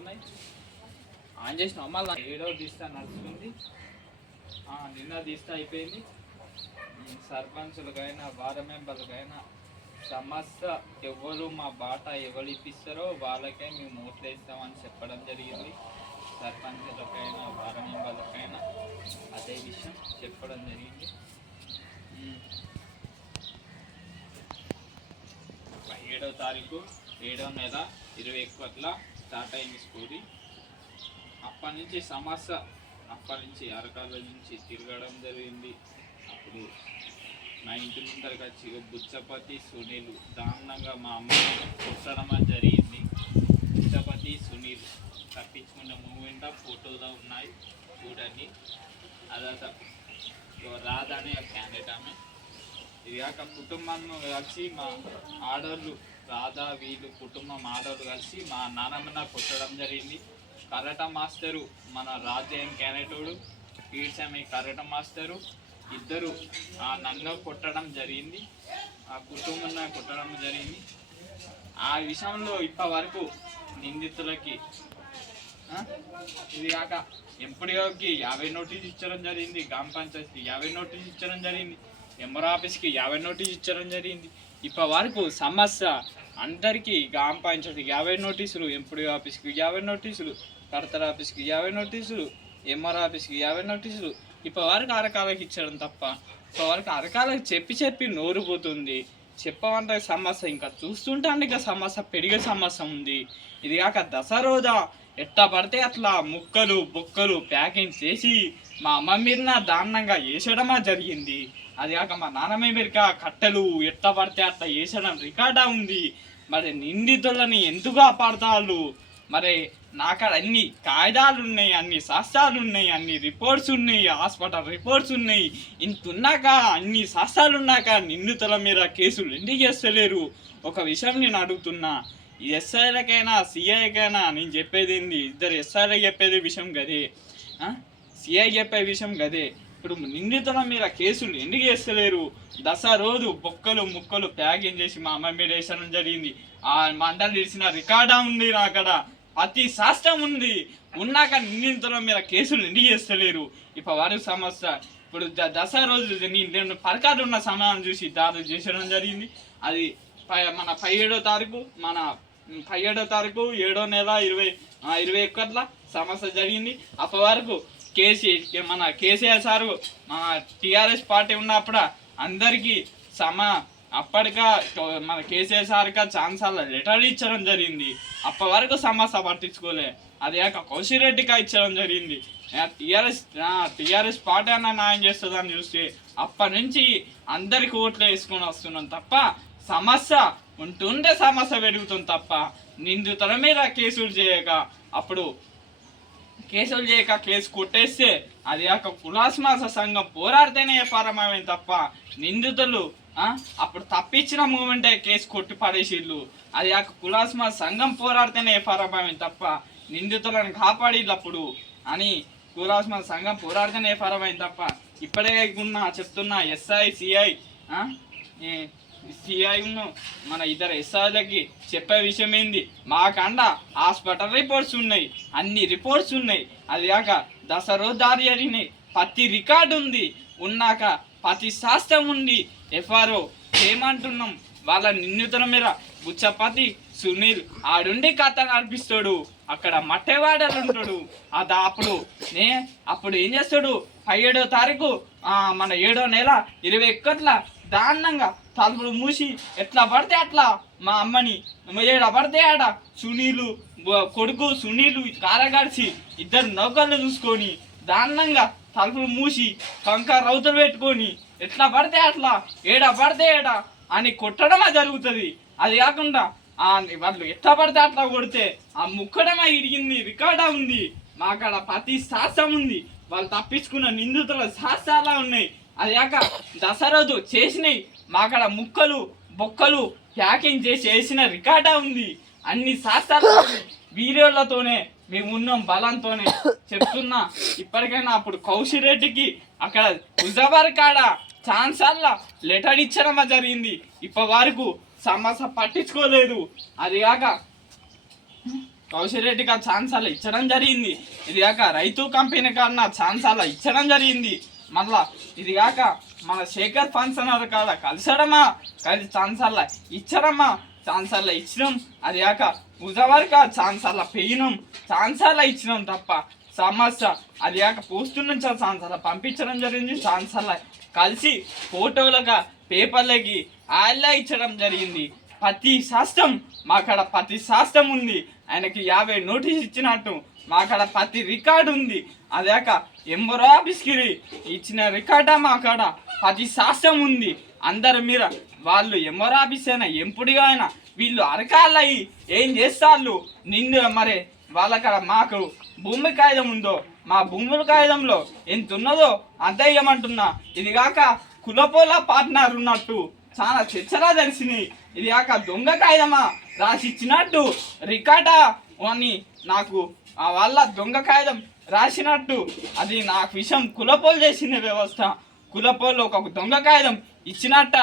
నడుస్తున్నాయి. ఆన్ చేసిన మళ్ళీ 7వ తీస్తా నడుస్తుంది. నిన్న తీస్తా అయిపోయింది. సర్పంచులకైనా వార్డు మెంబర్లకైనా సమస్య ఎవరు మా బాట ఎవరు ఇప్పిస్తారో వాళ్ళకే మేము ఓట్లు వేస్తామని చెప్పడం జరిగింది. సర్పంచులకైనా వార్డు మెంబర్లకైనా అదే విషయం చెప్పడం జరిగింది. 7వ తారీఖు 7వ నెల 21 స్టార్ట్ అయింది స్కూల్. అప్పటి నుంచి సమస్య అప్పటి నుంచి అరకాల నుంచి తిరగడం జరిగింది. అప్పుడు మా ఇంటి ముందరికి వచ్చి బుచ్చపతి సునీల్ దారుణంగా మా అమ్మ కొట్టడం జరిగింది. బుచ్చపతి సునీల్ తప్పించుకున్న మూమెంట్ ఫోటోలో ఉన్నాయి చూడండి. అదట రాధా అనే క్యాండిడేట్ ఆమె. ఇది కాక కుటుంబం కలిసి మా ఆడవాళ్ళు రాధా వీళ్ళు కుటుంబం ఆడవాళ్ళు కలిసి మా నాన్నమ్మ కొట్టడం జరిగింది. కరాటా మాస్టరు మన రాజ్యం క్యాండిడేటోడు ఈడ్సామి కరాటా మాస్టరు ఇద్దరు నన్ను కొట్టడం జరిగింది. ఆ కుటుంబం కొట్టడం జరిగింది. ఆ విషయంలో ఇప్పటి వరకు నిందితులకి ఇది కాక ఎంపీడీఓకి 50 నోటీస్ ఇచ్చడం జరిగింది. గ్రామ పంచాయతీకి 50 నోటీస్ ఇచ్చడం జరిగింది. ఎంఆర్ ఆఫీస్కి 50 నోటీస్ ఇచ్చడం జరిగింది. ఇప్పటి వరకు సమస్య అందరికీ గ్రామ పంచాయతీకి 50 నోటీసులు, ఎంపీడీఓ ఆఫీస్కి 50 నోటీసులు, కలెక్టర్ ఆఫీస్కి 50 నోటీసులు, ఎంఆర్ ఆఫీస్కి 50 నోటీసులు. ఇప్పటి వరకు అరకాలకు ఇచ్చడం తప్ప ఇప్పటి వరకు అరకాలకు చెప్పి నోరు పోతుంది. చెప్పమంటే సమస్య ఇంకా చూస్తుంటాను. ఇక సమస్య పెరిగే సమస్య ఉంది. ఇది కాక దసరోజా ఎట్లా పడితే అట్లా ముక్కలు బొక్కలు ప్యాకింగ్ చేసి మా అమ్మ మీద దారుణంగా వేసడమా జరిగింది. అది కాక మా నాన్నమ్మ మీదక కట్టెలు ఎట్లా పడితే అట్లా వేసడం రికార్డా ఉంది. మరి నిందితులని ఎందుకు కాపాడుతాళ్ళు? మరి నాకాడ అన్ని కాయిదాలు ఉన్నాయి, అన్ని శాస్త్రాలు ఉన్నాయి, అన్ని రిపోర్ట్స్ ఉన్నాయి, హాస్పిటల్ రిపోర్ట్స్ ఉన్నాయి. ఇంతున్నాక అన్ని శాస్త్రాలు ఉన్నాక నిందితుల మీద కేసులు ఎందుకు చేస్తలేరు? ఒక విషయం నేను అడుగుతున్నా. ఎస్ఐలకైనా సిఐకైనా నేను చెప్పేది ఏంది, ఇద్దరు ఎస్ఐలకు చెప్పేది విషయం గదే, సిఐ చెప్పే విషయం గదే. ఇప్పుడు నిందితుల మీద కేసులు ఎందుకు చేస్తలేరు? దసరా రోజు బొక్కలు ముక్కలు ప్యాకింగ్ చేసి మా అమ్మాయి మీద వేసడం జరిగింది. ఆ మండలి ఇచ్చిన రికార్డా ఉంది, అక్కడ అతి శాస్త్రం ఉంది. ఉన్నాక నిందితుల మీద కేసులు ఎందుకు చేస్తలేరు? ఇప్పుడు వారి సమస్య. ఇప్పుడు దసరా రోజు నేను పరకాడు ఉన్న సమయాన్ని చూసి దాడులు చేసడం జరిగింది. అది మన 17వ తారీఖు 7వ నెల 21 సమస్య జరిగింది. అప్పటి వరకు మన కేసీఆర్ సారు మన టీఆర్ఎస్ పార్టీ ఉన్నప్పుడు అందరికీ అప్పటికా మన కేసీఆర్ సార్గా ఛాన్సార్లు లెటర్ ఇచ్చడం జరిగింది. అప్పటి వరకు సమస్య పట్టించుకోలే. అది కాక కౌశిరెడ్డిగా ఇచ్చడం జరిగింది. టీఆర్ఎస్ పార్టీ అన్న న్యాయం చేస్తుందని చూస్తే అప్పటి నుంచి అందరికి ఓట్లు వేసుకొని వస్తున్నాం తప్ప సమస్య ఉంటుండే సమస్య పెరుగుతుంది తప్ప నిందితుల మీద కేసులు చేయక కేసు కొట్టేస్తే అది కాక కులాస్మాస సంఘం పోరాడితేనే ఎఫారమైంది తప్ప నిందితులు అప్పుడు తప్పించిన మూమెంటే కేసు కొట్టి పడేసిళ్ళు. అది కాక కులాస్మాస సంఘం పోరాడితేనే ఎఫారమైంది తప్ప నిందితులను కాపాడినప్పుడు అని కులాస్మాస సంఘం పోరాడితేనే ఎఫారమైంది తప్ప ఇప్పుడే చెప్తున్నా ఎస్ఐ సిఐను మన ఇతర ఎస్ఐలకి చెప్పే విషయం ఏంది, మాకండ హాస్పిటల్ రిపోర్ట్స్ ఉన్నాయి, అన్ని రిపోర్ట్స్ ఉన్నాయి. అది కాక దసరా దారి జరిగినాయి, ప్రతి రికార్డు ఉంది. ఉన్నాక ప్రతి శాస్త్రం ఉంది. ఎఫ్ఆర్ఓ ఏమంటున్నాం, వాళ్ళ నిందితుల మీద బుచ్చపతి సునీల్ ఆడుండి కథ నడిపిస్తాడు. అక్కడ మట్టేవాడలు ఉంటాడు. అప్పుడు ఏం చేస్తాడు, 17వ తారీఖు మన 7వ నెల 21 దారుణంగా తలుపులు మూసి ఎట్లా పడితే అట్లా మా అమ్మని ఏడ పడితే ఆడ సునీలు కొడుకు సునీలు కారగాడిచి ఇద్దరు నౌకర్లు చూసుకొని దారుణంగా తలుపులు మూసి కంక రౌతులు పెట్టుకొని ఎట్లా పడితే అట్లా ఏడ పడితే ఏడ అని కొట్టడమా జరుగుతుంది. అది కాకుండా వాళ్ళు ఎట్లా పడితే అట్లా కొడితే ఆ ముక్కడమా ఇరిగింది, రికార్డా ఉంది. మాకాడ ప్రతి శాస్త్రం ఉంది. వాళ్ళు తప్పించుకున్న నిందితుల శాస్త్రాలా ఉన్నాయి. అది కాక దసరా రోజు చేసినాయి మాకాడ ముక్కలు బొక్కలు ప్యాకింగ్ చేసి వేసిన రికార్డా ఉంది. అన్ని శాస్త్రాలు వీడియోలతోనే మేము ఉన్నాం, బలంతోనే చెప్తున్నా. ఇప్పటికైనా అప్పుడు కౌశిరెడ్డికి అక్కడ హుజాబాద్ కాడ ఛాన్సార్ల లెటర్ ఇచ్చడం జరిగింది. ఇప్పటి వరకు సమస్య పట్టించుకోలేదు. అది కాక కౌశిరెడ్డికి ఆ ఛాన్స్ అలా ఇచ్చడం జరిగింది. ఇది కాక రైతు కంపెనీ కన్నా ఛాన్స్ అలా ఇచ్చడం జరిగింది. మళ్ళా ఇది కాక మన శేఖర్ ఫంక్షన్ హాల్ కాడ కలిసడమా కలిసి ఛాన్స్ అలా ఇచ్చడమా ఛాన్స్ అలా ఇచ్చినాం. అది కాక ఉజవరకు ఆ ఛాన్స్ అలా పెయినాం, ఛాన్స్ అలా ఇచ్చినాం తప్ప సమస్య అది కాక పోస్ట్ నుంచి ఆ ఛాన్స్ అలా పంపించడం జరిగింది. ఛాన్స్ అలా కలిసి ఫోటోలుగా పేపర్లకి ఆయిల్లా ఇచ్చడం జరిగింది. ప్రతి శాస్త్రం మాకాడ ప్రతి శాస్త్రం ఉంది. ఆయనకి 50 నోటీస్ ఇచ్చినట్టు మాకాడ ప్రతి రికార్డు ఉంది. అదాక ఎంబరో ఆఫీస్కి ఇచ్చిన రికార్డా మాకాడ ప్రతి శాస్త్రం ఉంది. అందరు మీరు వాళ్ళు ఎంబరో ఆఫీస్ అయినా ఎంపుడిగా అయినా వీళ్ళు అరకాలయ్యి ఏం చేస్తారు నిండు మరి వాళ్ళకాడ మాకు భూమి కాగితం ఉందో మా భూముల కాగితంలో ఎంత ఉన్నదో అంత ఇవ్వమంటున్నా. ఇది కాక కులపోల పార్ట్నర్ ఉన్నట్టు చాలా చర్చలా తెలిసినాయి. ఇది కాక దొంగ కాగితమా రాసి ఇచ్చినట్టు రికార్డా అని నాకు వాళ్ళ దొంగ కాగితం రాసినట్టు అది నాకు విషయం కులపోలు చేసిన వ్యవస్థ. కులపోలు ఒక దొంగ కాగితం ఇచ్చినట్ట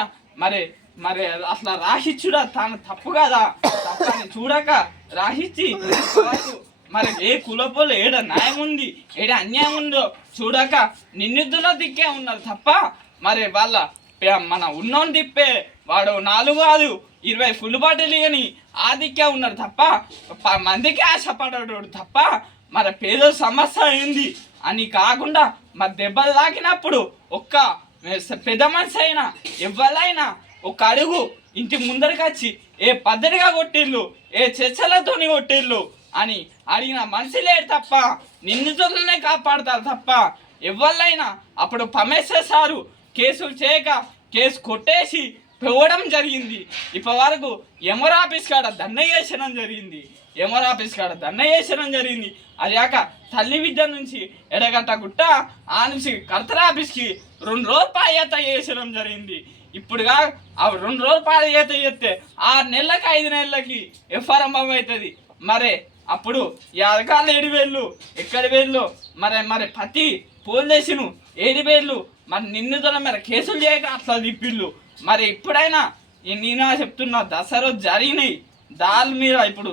మరి మరి అట్లా రాసిచ్చుడా తాను తప్పు కదా, తప్పని చూడక రాసిచ్చి మరి ఏ కులపోలు ఏడ న్యాయం ఉంది ఏడ అన్యాయం ఉందో చూడక నిందితుల దిక్కే ఉన్నారు తప్ప మరి వాళ్ళ మన ఉన్నోని తిప్పే వాడు 4 కాదు 20 ఫుల్ బాటిల్ అని ఆ దిక్కే ఉన్నారు తప్ప మందికి ఆశపడ్డాడు తప్ప మరి పేద సమస్య అయింది అని కాకుండా మరి దెబ్బలు తాకినప్పుడు ఒక్క పెద్ద మనిషి అయినా ఎవరైనా ఒక అడుగు ఇంటి ముందరికి వచ్చి ఏ పద్ధతిగా కొట్టిళ్ళు ఏ చర్చలతోని కొట్టిళ్ళు అని అడిగిన మనిషి లేడు తప్ప నిందితులనే కాపాడతారు తప్ప ఎవరైనా అప్పుడు పరమేశ్వర్ సారు కేసులు చేయక కేసు కొట్టేసి పోవడం జరిగింది. ఇప్పటి వరకు ఎంఆర్ ఆఫీస్ కాడ దండ చేసడం జరిగింది. ఎంఆర్ ఆఫీస్ కాడ దండ చేసడం జరిగింది. అది కాక తల్లి విద్య నుంచి ఎడగట్ట గుట్ట ఆ నుంచి కర్తర ఆఫీస్కి 2 రోజులు పాదయాత చేసడం జరిగింది. ఇప్పుడుగా ఆ 2 రోజులు పాదయాత చేస్తే 6 నెలలకి 5 నెలలకి ఎఫ్ఆర్ఎం అవుతుంది. మరి అప్పుడు ఈ అధికారులు 7,000 ఎక్కడి వేళ్ళు మరి ప్రతి పోలీసును 7,000 మరి నిందితుల మీద కేసులు చేయక అట్లా తిప్పిళ్ళు. మరి ఇప్పుడైనా నేను చెప్తున్నా దసరా జరిగినాయి దాని మీద ఇప్పుడు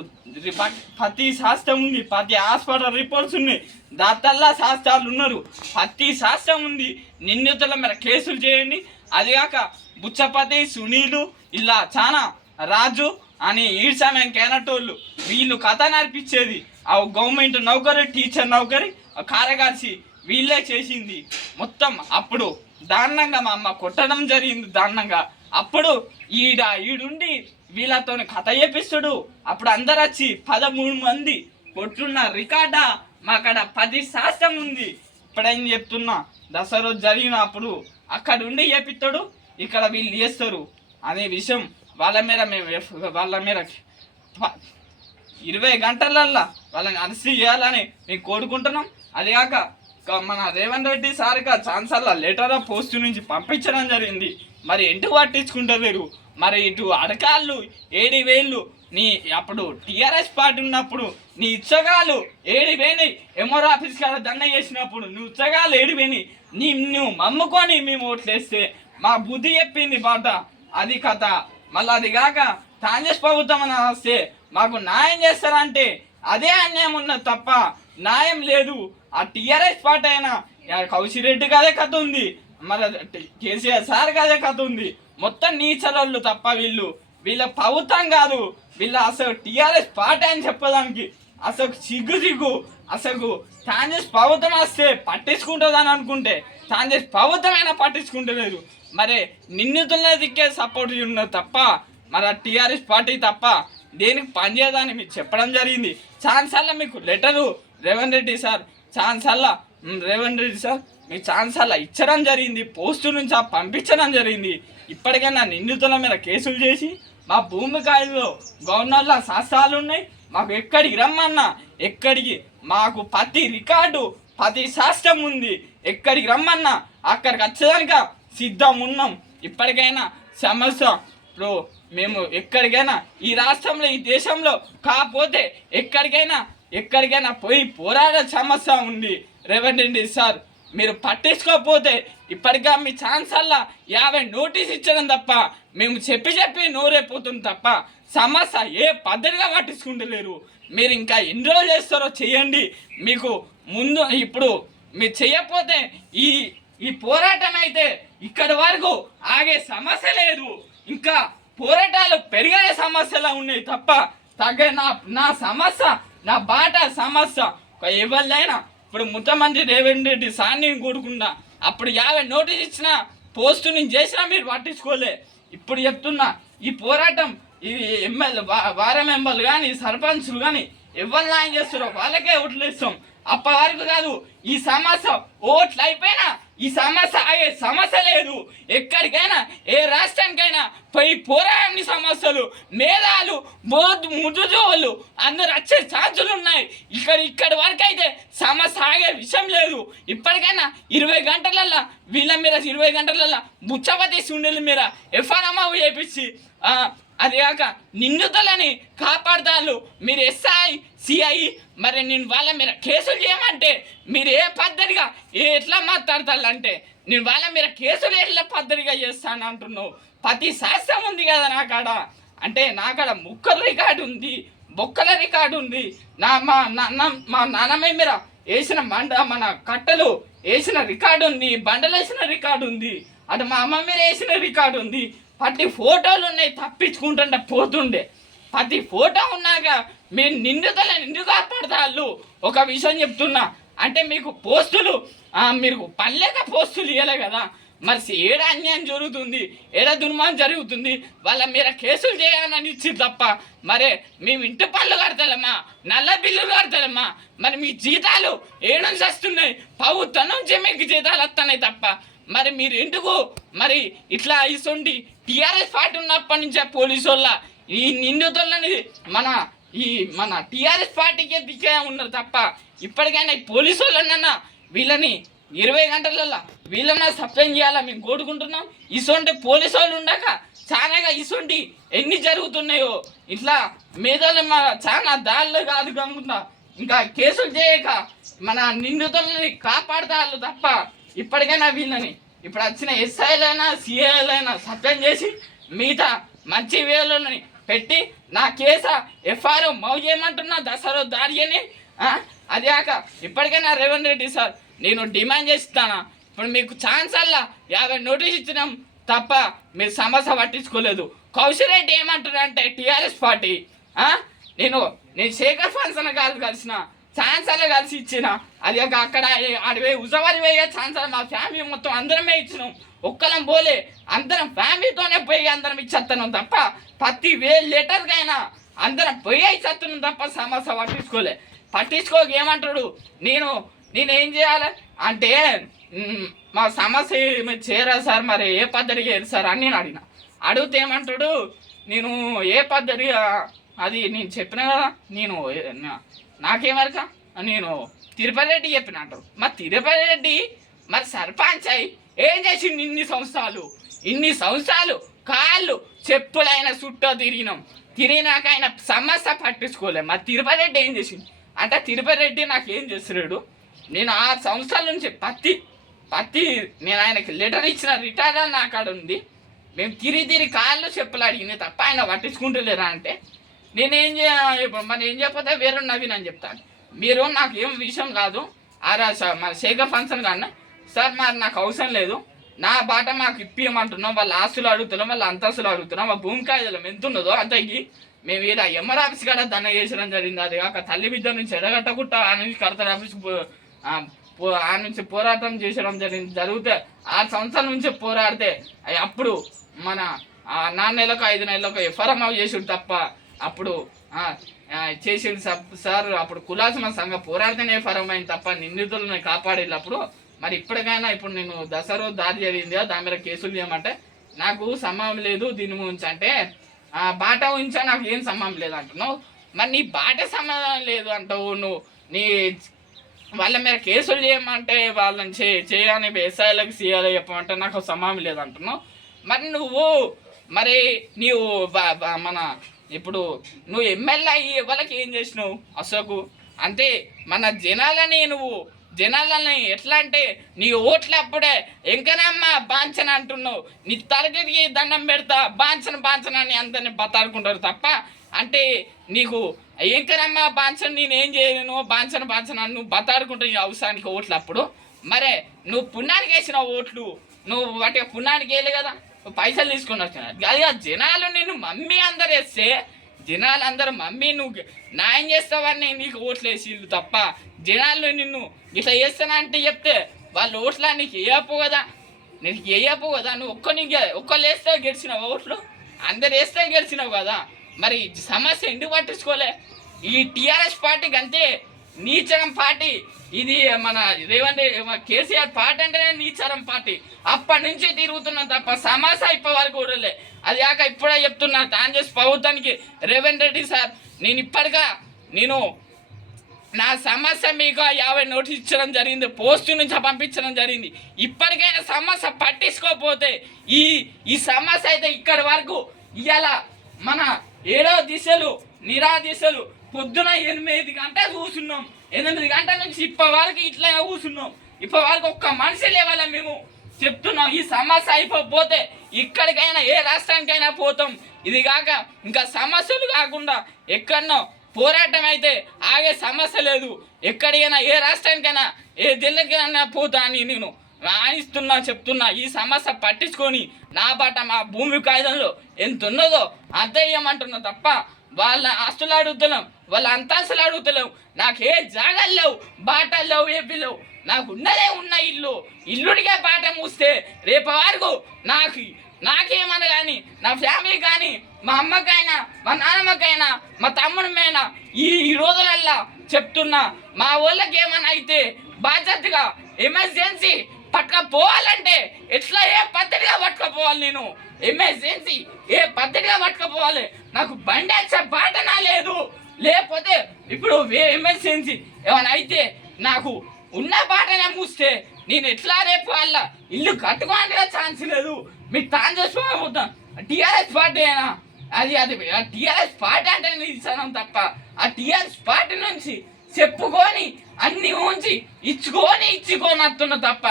ప్రతి శాస్త్రం ఉంది, ప్రతి హాస్పిటల్ రిపోర్ట్స్ ఉన్నాయి, దాతల్లా శాస్త్రాలు ఉన్నారు, ప్రతి శాస్త్రం ఉంది. నిందితుల మీద కేసులు చేయండి. అదిగాక బుచ్చపతి సునీలు ఇలా చాలా రాజు అని ఈడ్సామేం కేనటోళ్ళు వీళ్ళు కథ నడిపించేది ఆ గవర్నమెంట్ నౌకరి టీచర్ నౌకరి కార్యదర్శి వీళ్ళే చేసింది మొత్తం. అప్పుడు దారుణంగా మా అమ్మ కొట్టడం జరిగింది దారుణంగా. అప్పుడు ఈడుండి వీళ్ళతో కథ చేపిస్తుడు. అప్పుడు అందరు వచ్చి 13 మంది కొట్టున్న రికార్డా మాకాడ 10 శాస్త్రం ఉంది. ఇప్పుడేం చెప్తున్నా దసరా జరిగిన అప్పుడు అక్కడ ఉండి చేపిస్తాడు, ఇక్కడ వీళ్ళు చేస్తారు అనే విషయం వాళ్ళ మీద మేము 20 గంటలల్లా వాళ్ళని అరెస్ట్ చేయాలని మేము కోరుకుంటున్నాం. అదిగాక మన రేవంత్ రెడ్డి సార్గా ఛాన్సర్ల లెటర్ ఆఫ్ పోస్ట్ నుంచి పంపించడం జరిగింది. మరి ఎందుకు పట్టించుకుంటలేరు? మరి ఇటు అడకాళ్ళు 7,000 నీ అప్పుడు టీఆర్ఎస్ పార్టీ ఉన్నప్పుడు నీ ఉత్సగాలు 7,000 ఎంఆర్ ఆఫీస్ కాడ దండ చేసినప్పుడు నీ ఉత్సగాలు 7,000 నువ్వు మమ్ముకొని మేము ఓట్లేస్తే మా బుద్ధి చెప్పింది బాట అది కథ. మళ్ళీ అది కాక కాంగ్రెస్ ప్రభుత్వం అని వస్తే మాకు న్యాయం చేస్తారంటే అదే అన్యాయం ఉన్నది తప్ప న్యాయం లేదు. ఆ టీఆర్ఎస్ పార్టీ అయినా కౌశిరెడ్డి అదే కథ ఉంది, మరి కేసీఆర్ సార్ అదే కథ ఉంది. మొత్తం నీచలళ్ళు తప్ప వీళ్ళ ప్రభుత్వం కాదు. వీళ్ళ అసలు టీఆర్ఎస్ పార్టీ అని చెప్పడానికి అసలు సిగ్గు అసలు కాంగ్రెస్ ప్రభుత్వం వస్తే పట్టించుకుంటుందని అనుకుంటే కాంగ్రెస్ ప్రభుత్వం అయినా పట్టించుకుంటలేదు. మరి నిందితుల దిక్కే సపోర్ట్ ఉన్నది తప్ప మరి టీఆర్ఎస్ పార్టీ తప్ప దేనికి పనిచేయదని మీకు చెప్పడం జరిగింది. ఛాన్సల్లా మీకు లెటరు రేవంత్ రెడ్డి సార్ మీకు ఛాన్సల్లా ఇచ్చడం జరిగింది, పోస్టు నుంచి పంపించడం జరిగింది. ఇప్పటికైనా నిందితుల మీద కేసులు చేసి మా భూమి కాయల్లో గవర్నర్ల శాస్త్రాలు ఉన్నాయి, మాకు ఎక్కడికి రమ్మన్నా ఎక్కడికి మాకు ప్రతి రికార్డు ప్రతి శాస్త్రం ఉంది, ఎక్కడికి రమ్మన్నా అక్కడికి వచ్చేదానిక సిద్ధం ఉన్నాం. ఇప్పటికైనా సమస్య ఇప్పుడు మేము ఎక్కడికైనా ఈ రాష్ట్రంలో ఈ దేశంలో కాకపోతే ఎక్కడికైనా పోయి పోరాడే సమస్య ఉంది. రేవంత్ రెడ్డి సార్ మీరు పట్టించుకోకపోతే ఇప్పటికా మీ ఛాన్స్ అలా 50 నోటీస్ ఇచ్చడం తప్ప మేము చెప్పి నోరైపోతుంది తప్ప సమస్య ఏ పద్ధతిగా పట్టించుకుంటలేరు. మీరు ఇంకా ఎన్ని రోజులు చేస్తారో చేయండి. మీకు ముందు ఇప్పుడు మీరు చేయకపోతే ఈ ఈ పోరాటం అయితే ఇక్కడి వరకు ఆగే సమస్య లేదు. ఇంకా పోరాటాలు పెరిగే సమస్యలా ఉన్నాయి తప్ప తగ్గ నా సమస్య నా బాట సమస్య ఎవరిదైనా. ఇప్పుడు ముఖ్యమంత్రి రేవంత్ రెడ్డి సాన్ని కూడుకుండా అప్పుడు 50 నోటీస్ ఇచ్చిన పోస్టు నేను చేసినా మీరు పట్టించుకోలే. ఇప్పుడు చెప్తున్నా ఈ పోరాటం ఇది వారం మెంబర్లు కానీ సర్పంచ్లు కానీ ఎవరు న్యాయం చేస్తారో వాళ్ళకే ఓట్లు ఇస్తాం. అప్పటి వరకు కాదు ఈ సమస్య ఓట్లు అయిపోయినా ఈ సమస్య ఆగే సమస్య లేదు. ఎక్కడికైనా ఏ రాష్ట్రానికైనా పోయి పోరాడని సమస్యలు మేధాలు ముద్దుజోళ్ళు అందరు వచ్చే ఛాన్సులు ఉన్నాయి. ఇక్కడి వరకు అయితే సమస్య ఆగే విషయం లేదు. ఇప్పటికైనా 20 గంటలల్లో వీళ్ళ మీద 20 గంటలల్లో బుచ్చపతీసి ఉండేది మీద ఎఫ్ఐఆర్ చేపించి అది కాక నిందితులని కాపాడతారు. మీరు ఎస్ఐ సిఐ మరి నేను వాళ్ళ మీద కేసులు చేయమంటే మీరు ఏ పద్ధతిగా ఎట్లా మాట్లాడతారు అంటే నేను వాళ్ళ మీద కేసులు ఎట్లా పద్ధతిగా చేస్తాను అంటున్నావు. ప్రతి శాస్త్రం ఉంది కదా నా కాడ, అంటే నా కాడ ముక్కల రికార్డు ఉంది, బొక్కల రికార్డు ఉంది. మా నాన్నమ్మ మీద వేసిన మన కట్టలు వేసిన రికార్డు ఉంది, బండలు వేసిన రికార్డు ఉంది, అటు మా అమ్మ మీద వేసిన రికార్డు ఉంది. ప్రతి ఫోటోలు ఉన్నాయి. తప్పించుకుంటుంటే పోతుండే ప్రతి ఫోటో ఉన్నాక మీరు నిందితులను ఎందుకు కాపాడతాళ్ళు? ఒక విషయం చెప్తున్నా, అంటే మీకు పోస్టులు మీరు పనిలేక పోస్టులు ఇవ్వలే కదా, మరి ఏడ అన్యాయం జరుగుతుంది, ఏడ దుర్మానం జరుగుతుంది, వాళ్ళ మీద కేసులు చేయాలని ఇచ్చి తప్ప మరి మేము ఇంటి పనులు కడతలేమా, నల్ల బిల్లులు కడతలేమా, మరి మీ జీతాలు ఏడు నుంచి వస్తున్నాయి, ప్రభుత్వం నుంచి మీకు జీతాలు వస్తున్నాయి తప్ప మరి మీరు ఎందుకు మరి ఇట్లా ఇస్తుండి టీఆర్ఎస్ పార్టీ ఉన్నప్పటి నుంచే పోలీసు వాళ్ళ ఈ నిందితులని మన టీఆర్ఎస్ పార్టీకే దిక్కే ఉన్నారు తప్ప ఇప్పటికైనా పోలీసు వాళ్ళన్నా వీళ్ళని 20 గంటలలో వీళ్ళన్నా సస్పెండ్ చేయాలా మేము కోరుకుంటున్నాం. ఇసొంటి పోలీసు వాళ్ళు ఉండక చాలాగా ఇసొంటి ఎన్ని జరుగుతున్నాయో ఇట్లా మేధాలు చాలా దాళ్ళు కాదు కాకుండా ఇంకా కేసులు చేయక మన నిందితులని కాపాడతారు తప్ప ఇప్పటికైనా వీళ్ళని ఇప్పుడు వచ్చిన ఎస్ఐలైనా సిఐలైనా సస్పెండ్ చేసి మిగతా మంచి వేలని పెట్టి నా కేసా ఎఫ్ఐఆర్ మౌ చేయమంటున్నా దసరా దారి అని. అది కాక ఇప్పటికైనా రేవంత్ రెడ్డి సార్ నేను డిమాండ్ చేస్తానా, ఇప్పుడు మీకు ఛాన్స్ అలా 50 నోటీస్ ఇచ్చినాం తప్ప మీరు సమస్య పట్టించుకోలేదు. కౌశల్ రెడ్డి ఏమంటారు అంటే టీఆర్ఎస్ పార్టీ నేను శేఖర్ ఫంక్షన్ కాదు కలిసిన ఛాన్స్ అలా కలిసి ఇచ్చిన అది అక్కడ అడివే ఉజవారి పోయే ఛాన్స్ మా ఫ్యామిలీ మొత్తం అందరమే ఇచ్చినాం. ఒక్కలం పోలే అందరం ఫ్యామిలీతోనే పోయి అందరం ఇచ్చేస్తున్నాం తప్ప ప్రతి లెటర్కైనా అందరం పోయి ఇచ్చేస్తున్నాం తప్ప సమస్య పట్టించుకోక ఏమంటాడు నేనేం చేయాలి అంటే మా సమస్య చేరా సార్ మరి ఏ పద్ధతిగా ఏది సార్ అని నేను అడిగితే ఏమంటాడు నేను ఏ పద్ధతిగా అది నేను చెప్పిన కదా నేను నాకేమరక నేను తిరుపతి రెడ్డి చెప్పిన అంటారు. మరి తిరుపతి రెడ్డి మరి సర్పంచ్ అయి ఏం చేసిండు ఇన్ని సంవత్సరాలు కాళ్ళు చెప్పులైన చుట్టూ తిరిగినాక ఆయన సమస్య పట్టించుకోలేదు. మరి తిరుపతి రెడ్డి ఏం చేసిండు అంటే తిరుపతి రెడ్డి నాకు ఏం చేస్తున్నాడు, నేను 6 సంవత్సరాల నుంచి పత్తి నేను ఆయనకి లెటర్ ఇచ్చిన రిటైర్ నా కాడ ఉంది. మేము తిరిగి కాళ్ళు చెప్పులు అడిగినాయి తప్ప ఆయన పట్టించుకుంటలేరా అంటే నేనేం మరి ఏం చెప్పతే వేరే నవీన్ అని చెప్తాను. మీరు నాకు ఏం విషయం కాదు మన శేఖర్ ఫంక్షన్ కానీ సార్ మరి నాకు అవసరం లేదు, నా బాట మాకు ఇప్పియమంటున్నాం, వాళ్ళ ఆస్తులు అడుగుతున్నాం, వాళ్ళ అంతస్తులు అడుగుతున్నాం, మా భూమి కాయిదాలం ఎంత ఉన్నదో అంతకి మేము ఈడ ఎంఆర్ ఆఫీస్ కూడా దండ చేసడం జరిగింది. అది కాక తల్లి బిడ్డ నుంచి ఎడగట్టకుండా ఆ నుంచి కలెక్టర్ ఆఫీస్ ఆ నుంచి పోరాటం చేసడం జరిగితే 6 సంవత్సరాల నుంచి పోరాడితే అప్పుడు మన 4 నెలలకు 5 నెలలకు ఎఫ్ఐఆర్ చేసుడు తప్ప అప్పుడు చేసేది సార్ అప్పుడు కులాసమ సంఘ పోరాడితేనే ఎఫ్ఐఆర్ అయింది తప్ప నిందితులను కాపాడేటప్పుడు మరి ఇప్పటికైనా ఇప్పుడు నేను దసరా దారి జరిగింది దాని మీద కేసులు చేయమంటే నాకు సంబంధం లేదు దీని గురించి అంటే బాట ఉంచా నాకు ఏం సంబంధం లేదు అంటున్నావు. మరి నీ బాట సంబంధం లేదు అంటావు, నువ్వు నీ వాళ్ళ మీద కేసులు చేయమంటే వాళ్ళని చేయని ఎస్ఐలకు సీఆర్ఐ చెప్పమంటే నాకు సంబంధం లేదు అంటున్నావు. మరి నీవు మన ఇప్పుడు నువ్వు ఎమ్మెల్యే అయ్యి ఎవరికి ఏం చేసినావు అశోకు అంటే మన జనాలని నువ్వు జనాలని ఎట్లా అంటే నీ ఓట్లు అప్పుడే ఎంకనమ్మ బాంచన అంటున్నావు, నీ తరగతికి దండం పెడతా బాంచన అని అందరిని బతాడుకుంటారు తప్ప అంటే నీకు ఎంకనమ్మ బాంచన నేనేం చేయలేను బాంచన నువ్వు బతాడుకుంటావు నీ అవసరానికి ఓట్లు అప్పుడు. మరే నువ్వు పుణ్యానికి వేసిన ఓట్లు నువ్వు వాటి పుణ్యానికి వేయలే కదా, నువ్వు పైసలు తీసుకుని వచ్చిన అది జనాలు నిన్ను మమ్మీ అందరు వేస్తే జనాలు అందరూ మమ్మీ నువ్వు న్యాయం చేస్తావని నీకు ఓట్లు వేసిళ్ళు తప్ప జనాలు నిన్ను ఇట్లా చేస్తానా అంటే చెప్తే వాళ్ళు ఓట్లా నీకు వేయపో కదా, నీకు వేయపో కదా. నువ్వు ఒక్కళ్ళు వేస్తే గెలిచినావు ఓట్లు, అందరు వేస్తే గెలిచినావు కదా. మరి సమస్య ఎందుకు పట్టించుకోలే? ఈ టీఆర్ఎస్ పార్టీకి అంతే నీచరం పార్టీ ఇది. మన రేవంత్ కేసీఆర్ పార్టీ అంటేనే నీచరం పార్టీ. అప్పటి నుంచి తిరుగుతున్నాం తప్ప సమస్య ఇప్పటి వరకు కూడలే. అది కాక ఇప్పుడే చెప్తున్నా కాంగ్రెస్ ప్రభుత్వానికి రేవంత్ రెడ్డి సార్, నేను నా సమస్య మీకు 50 నోటీస్ ఇచ్చడం జరిగింది, పోస్టు నుంచి పంపించడం జరిగింది. ఇప్పటికైనా సమస్య పట్టించుకోకపోతే ఈ సమస్య అయితే ఇక్కడి వరకు ఇవాళ మన 7వ దిశలు నిరాదిశలు పొద్దున 8 గంటలు కూర్చున్నాం, 8 గంటల నుంచి ఇప్పటి వరకు ఇట్లా కూర్చున్నాం. ఇప్పటి వరకు ఒక్క మనిషి లేవాలా మేము చెప్తున్నాం. ఈ సమస్య అయిపోతే ఇక్కడికైనా ఏ రాష్ట్రానికైనా పోతాం. ఇది కాక ఇంకా సమస్యలు కాకుండా ఎక్కడనో పోరాటం అయితే ఆగే సమస్య లేదు. ఎక్కడికైనా ఏ రాష్ట్రానికైనా ఏ జిల్లాకైనా పోతా అని నేను చెప్తున్నా. ఈ సమస్య పట్టించుకొని నా బాట మా భూమి కాయిదంలో ఎంత ఉన్నదో అంత ఇవ్వమంటున్నా తప్ప వాళ్ళ ఆస్తులు అడుగుతున్నాం, వాళ్ళ అంతాస్తులు అడుగుతలేవు. నాకు ఏ జాగాలు లేవు, బాటలు లేవు, ఏపీ లేవు. నాకు ఉన్నదే ఉన్న ఇల్లుడికే బాట మూస్తే రేపు వరకు నాకేమన్నా కానీ నా ఫ్యామిలీ కానీ మా అమ్మకైనా మా నాన్నమ్మకైనా మా తమ్ముడిమైనా ఈ రోజులల్లా చెప్తున్నా మా వాళ్ళకి ఏమన్నా అయితే బాధ్యతగా ఎమర్జెన్సీ పట్టుకపోవాలంటే ఎట్లా ఏ పద్ధతిగా పట్టుకపోవాలి, నేను ఎమర్జెన్సీ ఏ పద్ధతిగా పట్టుకపోవాలి. నాకు బండి వచ్చే బాటనా లేదు, లేకపోతే ఇప్పుడు ఎమర్జెన్సీ ఏమైనా అయితే నాకు ఉన్న బాటనే మూస్తే నేను ఎట్లా రేపు వాళ్ళ ఇల్లు కట్టుకోవడానికి ఛాన్స్ లేదు. మీరు తాను చేసుకోకపోతాం టీఆర్ఎస్ పార్టీ అయినా అది టీఆర్ఎస్ పార్టీ అంటే నేను ఇస్తాను తప్ప ఆ టీఆర్ఎస్ పార్టీ నుంచి చెప్పుకొని అన్ని ఉంచి ఇచ్చుకొని వస్తున్నా తప్ప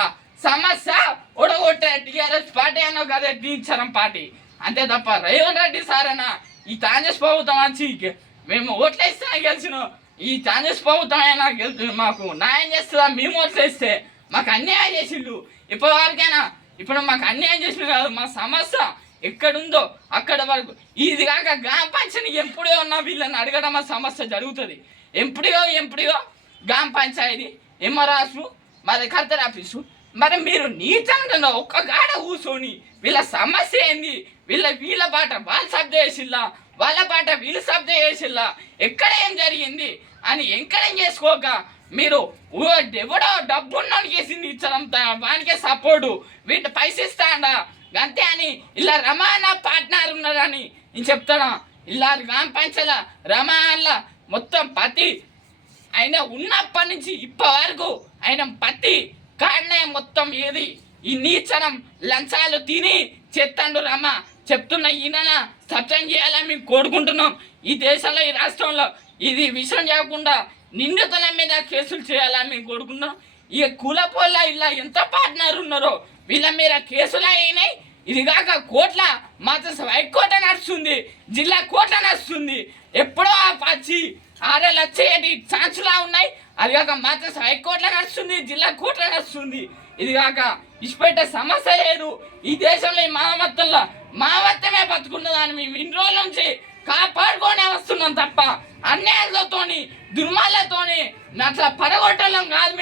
సమస్య ఒడగొట్టే టీఆర్ఎస్ పార్టీ అన్నా కదా టీచరం పార్టీ అంతే తప్ప రేవంత్ రెడ్డి సార్ అన్నా ఈ కాంగ్రెస్ ప్రభుత్వం వచ్చి మేము ఓట్లు ఇస్తున్నా గెలిచినాం. ఈ కాంగ్రెస్ ప్రభుత్వం అయినా మాకు న్యాయం చేస్తుందా? మేము ఓట్లు వేస్తే మాకు అన్యాయం చేసిండు. ఇప్పటి వరకైనా ఇప్పుడు మాకు అన్యాయం చేసిండు కాదు, మా సమస్య ఎక్కడుందో అక్కడ వరకు. ఇది కాక గ్రామ పంచాయతీ ఎప్పుడో ఉన్నా వీళ్ళని అడగడం ఆ సమస్య జరుగుతుంది. ఎప్పుడో గ్రామ పంచాయతీ ఎంఆర్ఆర్సు మరి కలెక్టర్ ఆఫీసు మరి మీరు నీచంగా ఒక్క గాడ కూర్చొని వీళ్ళ సమస్య ఏంది, వీళ్ళ పాట వాళ్ళు శబ్దం చేసిల్లా, వాళ్ళ పాట వీళ్ళు శబ్దం చేసిల్లా, ఎక్కడ ఏం జరిగింది అని ఎంకరేజ్ చేసుకోక మీరు ఎవడో డబ్బున్నోని చేసింది ఇచ్చడం వానికే సపోర్టు వీటి పైసిస్తాడా అంతే అని ఇలా రమాన పార్ట్నర్ ఉన్నారని నేను చెప్తాను. ఇలా గ్రామ పంచాయతీల రమాన్ల మొత్తం పత్తి ఆయన ఉన్నప్పటి నుంచి ఇప్పటి వరకు ఆయన పత్తి కాడనే మొత్తం ఏది ఈ నీచనం లంచాలు తిని చెత్తండు రమ్మ చెప్తున్న ఈయన సత్యం చేయాలని మేము కోరుకుంటున్నాం. ఈ దేశంలో ఈ రాష్ట్రంలో ఇది విషయం చేయకుండా నిందితుల మీద కేసులు చేయాలని మేము కోరుకుంటున్నాం. ఇక కులపోళ్ళ ఇలా ఎంత పార్ట్నర్ ఉన్నారో వీళ్ళ మీద కేసులు అయినాయి. ఇది కాక కోట్ల మాత్రం హైకోర్టు నడుస్తుంది, జిల్లా కోర్టు నడుస్తుంది. ఎప్పుడో వచ్చి 6 లక్షలు ఛాన్సులా ఉన్నాయి. అది కాక మాత్రం హైకోర్టులో నడుస్తుంది, జిల్లా కోర్టులో నడుస్తుంది. ఇది కాక ఇష్టపెట్టే సమస్య లేదు ఈ దేశంలో. ఈ మానవత్వమే బతుకున్నదాన్ని మేము ఇన్ని రోజుల నుంచి కాపాడుకొని వస్తున్నాం తప్ప అన్యాయాలతోని దుర్మార్లతోని అట్లా పడగొట్టడం కాదు.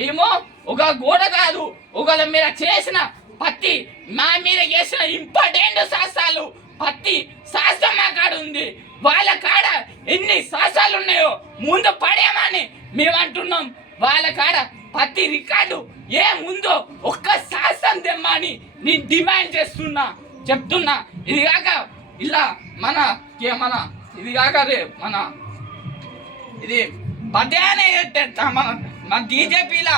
మేము ఒక గోడ కాదు, ఒకళ్ళ మీద చేసిన పత్తి మా మీద చేసిన ఇంపార్టెంట్ శాస్త్రాలు పత్తి శాస్త్రం మా కాడ ఉంది. వాళ్ళ కాడ ఎన్ని శాస్త్రాలు ఉన్నాయో ముందు పడేమని మేము అంటున్నాం. వాళ్ళ కాడ పత్తి రికార్డు ఏముందో ఒక్క శాస్త్రం తెమ్మని నేను డిమాండ్ చెప్తున్నా. ఇది కాక ఇలా ఇది కాక ఇది బద్యానే మన బీజేపీలో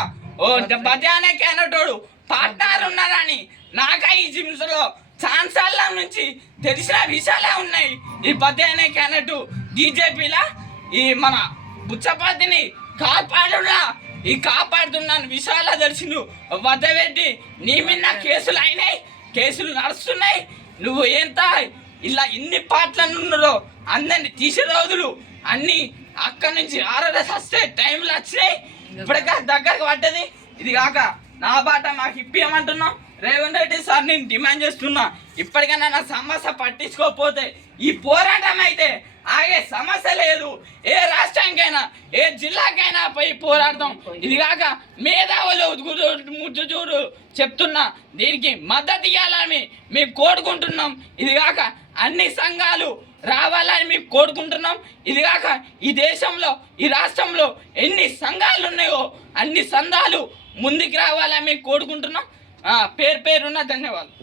బద్యానే కేనటోడు పార్ట్నర్ ఉన్నారని నాకా ఈ జిమ్స్లో ఛాన్సాల నుంచి తెలిసిన విషయాలే ఉన్నాయి. ఈ బద్యానే కేనట్టు బీజేపీలో ఈ మన బుచ్చపతిని కాపాడులా ఈ కాపాడుతున్నాను విశాల దర్శిను వదవెట్టి నీ మీద కేసులు అయినాయి, కేసులు నడుస్తున్నాయి. నువ్వు ఏంత ఇలా ఇన్ని పాటలు ఉన్నారో అందరిని తీసే రోజులు అన్ని అక్కడి నుంచి ఆర్డర్స్ వస్తే టైంలో వచ్చినాయి. ఇప్పటికా దగ్గరకు పడ్డది. ఇది కాక నా బాట మాకు ఇప్పియమంటున్నాం. రేవంత్ రెడ్డి సార్ నేను డిమాండ్ చేస్తున్నా, ఇప్పటికైనా నా సమస్య పట్టించుకోకపోతే ఈ పోరాటం అయితే ఆగే సమస్య లేదు. ఏ రాష్ట్రానికైనా ఏ జిల్లాకైనా పోయి పోరాడతాం. ఇది కాక మేధావులు ముద్దు చూడు చెప్తున్నా, దీనికి మద్దతు ఇవ్వాలని మేము కోరుకుంటున్నాం. ఇది కాక అన్ని సంఘాలు రావాలని మేము కోరుకుంటున్నాం. ఇది కాక ఈ దేశంలో ఈ రాష్ట్రంలో ఎన్ని సంఘాలు ఉన్నాయో అన్ని సంఘాలు ముందుకు రావాలని మేము కోరుకుంటున్నాం. పేరున్న ధన్యవాదాలు.